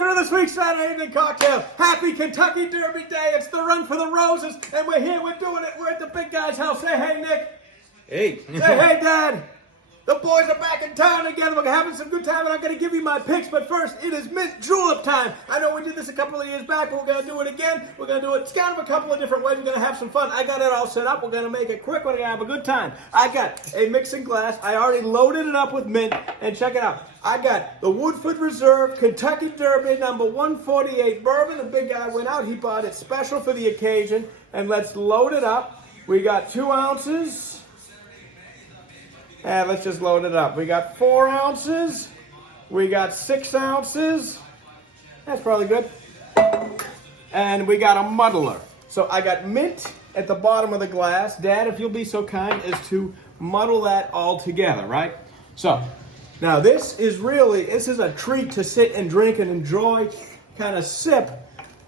welcome to this week's Saturday Evening Cocktail. Happy Kentucky Derby Day. It's the Run for the Roses, and we're here, we're doing it. We're at the big guy's house. Say hey, Nick. Hey. Say hey, Dad. The boys are back in town again. We're having some good time, and I'm going to give you my picks. But first, it is mint julep time. I know we did this a couple of years back, but we're going to do it again. We're going to do it kind of a couple of different ways. We're going to have some fun. I got it all set up. We're going to make it quick. We're going to have a good time. I got a mixing glass. I already loaded it up with mint. And check it out. I got the Woodford Reserve Kentucky Derby number 148 bourbon. The big guy went out. He bought it special for the occasion. And let's load it up. We got 2 ounces. And let's just load it up. We got 4 ounces. We got 6 ounces. That's probably good. And we got a muddler. So I got mint at the bottom of the glass. Dad, if you'll be so kind as to muddle that all together, right? So now this is a treat to sit and drink and enjoy, kind of sip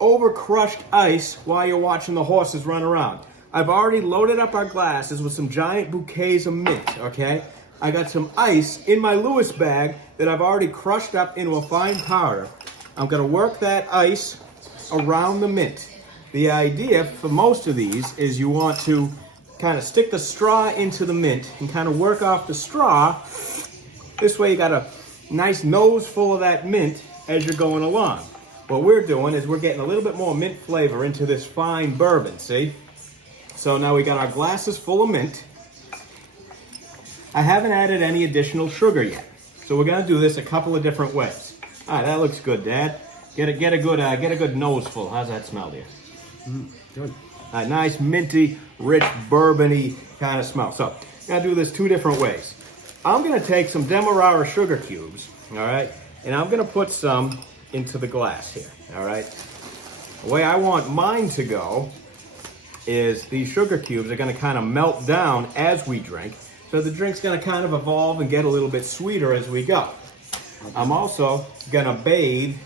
over crushed ice while you're watching the horses run around. I've already loaded up our glasses with some giant bouquets of mint, okay? I got some ice in my Lewis bag that I've already crushed up into a fine powder. I'm gonna work that ice around the mint. The idea for most of these is you want to kind of stick the straw into the mint and kind of work off the straw. This way you got a nice nose full of that mint as you're going along. What we're doing is we're getting a little bit more mint flavor into this fine bourbon, see? So now we got our glasses full of mint. I haven't added any additional sugar yet. So we're gonna do this a couple of different ways. All right, that looks good, Dad. Get a good nose full. How's that smell, dear? Good. A nice minty, rich, bourbony kind of smell. So I'm gonna do this 2 different ways. I'm gonna take some Demerara sugar cubes, all right, and I'm gonna put some into the glass here, all right. The way I want mine to go is these sugar cubes are going to kind of melt down as we drink. So the drink's going to kind of evolve and get a little bit sweeter as we go. I'm also going to bathe,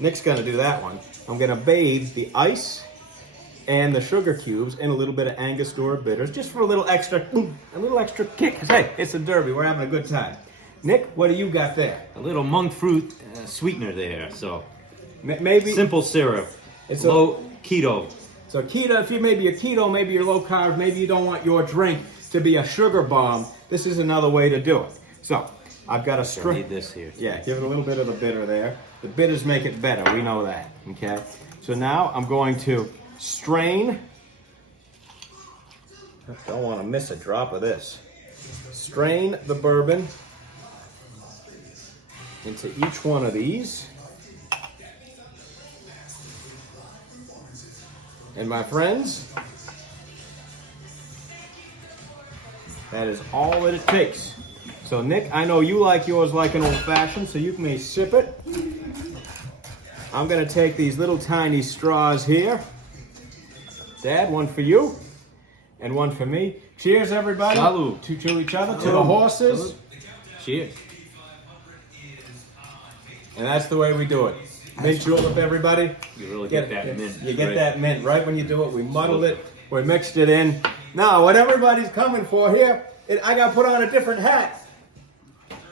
Nick's going to do that one. I'm going to bathe the ice and the sugar cubes in a little bit of Angostura bitters, just for a little extra kick. 'Cause hey, it's a Derby, we're having a good time. Nick, what do you got there? A little monk fruit sweetener there, so Maybe simple syrup. It's low keto. So keto, if you maybe a keto, maybe you're low carb, maybe you don't want your drink to be a sugar bomb, this is another way to do it. So I've got a I need this here. Yeah, give it a little bit of the bitter there. The bitters make it better, we know that, okay? So now I'm going to strain. I don't want to miss a drop of this. Strain the bourbon into each one of these. And my friends, that is all that it takes. So Nick, I know you like yours like an old-fashioned, so you may sip it. I'm gonna take these little tiny straws here. Dad, one for you, and one for me. Cheers, everybody. Salud. To each other, to the horses. Salud. Cheers. And that's the way we do it. Mint julep, everybody. You really get that mint. You get right. that mint right when you do it. We muddled it. We mixed it in. Now, what everybody's coming for here, I got to put on a different hat.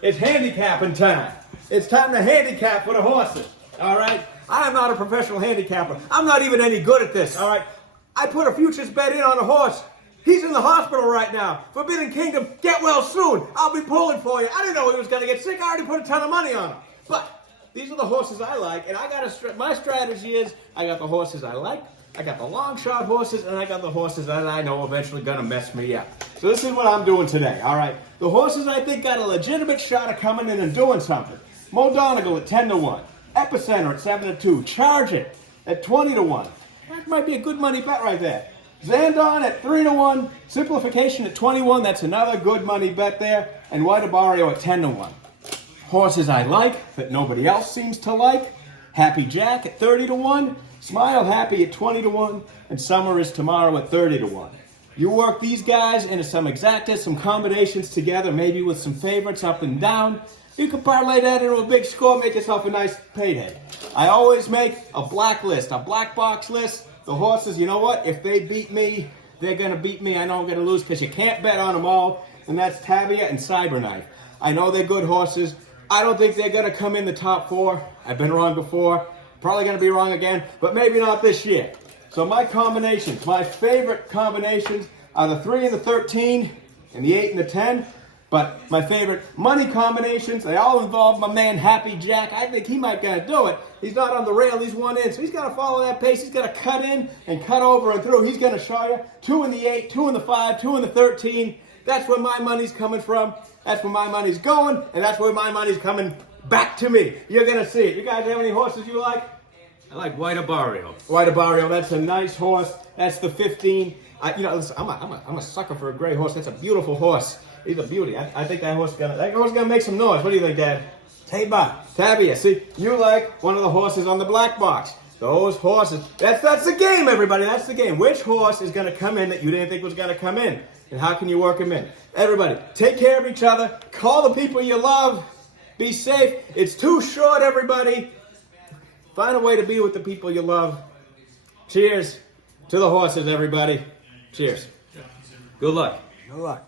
It's handicapping time. It's time to handicap for the horses. All right? I am not a professional handicapper. I'm not even any good at this. All right? I put a futures bet in on a horse. He's in the hospital right now. Forbidden Kingdom, get well soon. I'll be pulling for you. I didn't know he was going to get sick. I already put a ton of money on him. But these are the horses I like, and my strategy is I got the horses I like, I got the long shot horses, and I got the horses that I know eventually gonna mess me up. So this is what I'm doing today, all right? The horses I think got a legitimate shot of coming in and doing something. Mo Donegal at 10-1, Epicenter at 7-2, Charge It at 20-1. That might be a good money bet right there. Zandon at 3-1, Simplification at 21, that's another good money bet there, and White Abario at 10-1. Horses I like that nobody else seems to like. Happy Jack at 30-1, Smile Happy at 20-1, and Summer is Tomorrow at 30-1. You work these guys into some exactas, some combinations together, maybe with some favorites up and down. You can parlay that into a big score, make yourself a nice payday. I always make a black list, a black box list. The horses, you know what? If they beat me, they're going to beat me. I know I'm going to lose because you can't bet on them all, and that's Tabia and Cyberknife. I know they're good horses. I don't think they're going to come in the top 4. I've been wrong before. Probably going to be wrong again, but maybe not this year. So my combinations, my favorite combinations are the 3 and the 13 and the 8 and the 10. But my favorite money combinations, they all involve my man Happy Jack. I think he might gonna do it. He's not on the rail, he's 1 in, so he's gotta follow that pace. He's gotta cut in and cut over and through. He's gonna show you 2 in the 8, 2 in the 5, 2 in the 13. That's where my money's coming from. That's where my money's going, and that's where my money's coming back to me. You're gonna see it. You guys have any horses you like? I like White Barrio. White Barrio, that's a nice horse. That's the 15. Listen, I'm a sucker for a gray horse. That's a beautiful horse. He's a beauty. I think that horse is gonna make some noise. What do you think, Dad? Tabia. See, you like one of the horses on the black box. Those horses. That's the game, everybody. That's the game. Which horse is gonna come in that you didn't think was gonna come in? And how can you work them in? Everybody, take care of each other. Call the people you love. Be safe. It's too short, everybody. Find a way to be with the people you love. Cheers to the horses, everybody. Cheers. Good luck. Good luck.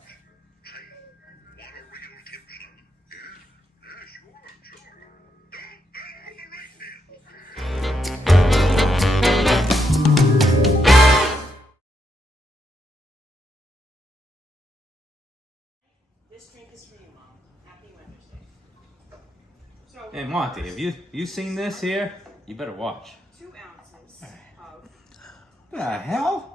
This drink is for you, Mom. Happy Mother's Day. So, Hey, Monty, have you seen this here? You better watch. 2 ounces of The hell?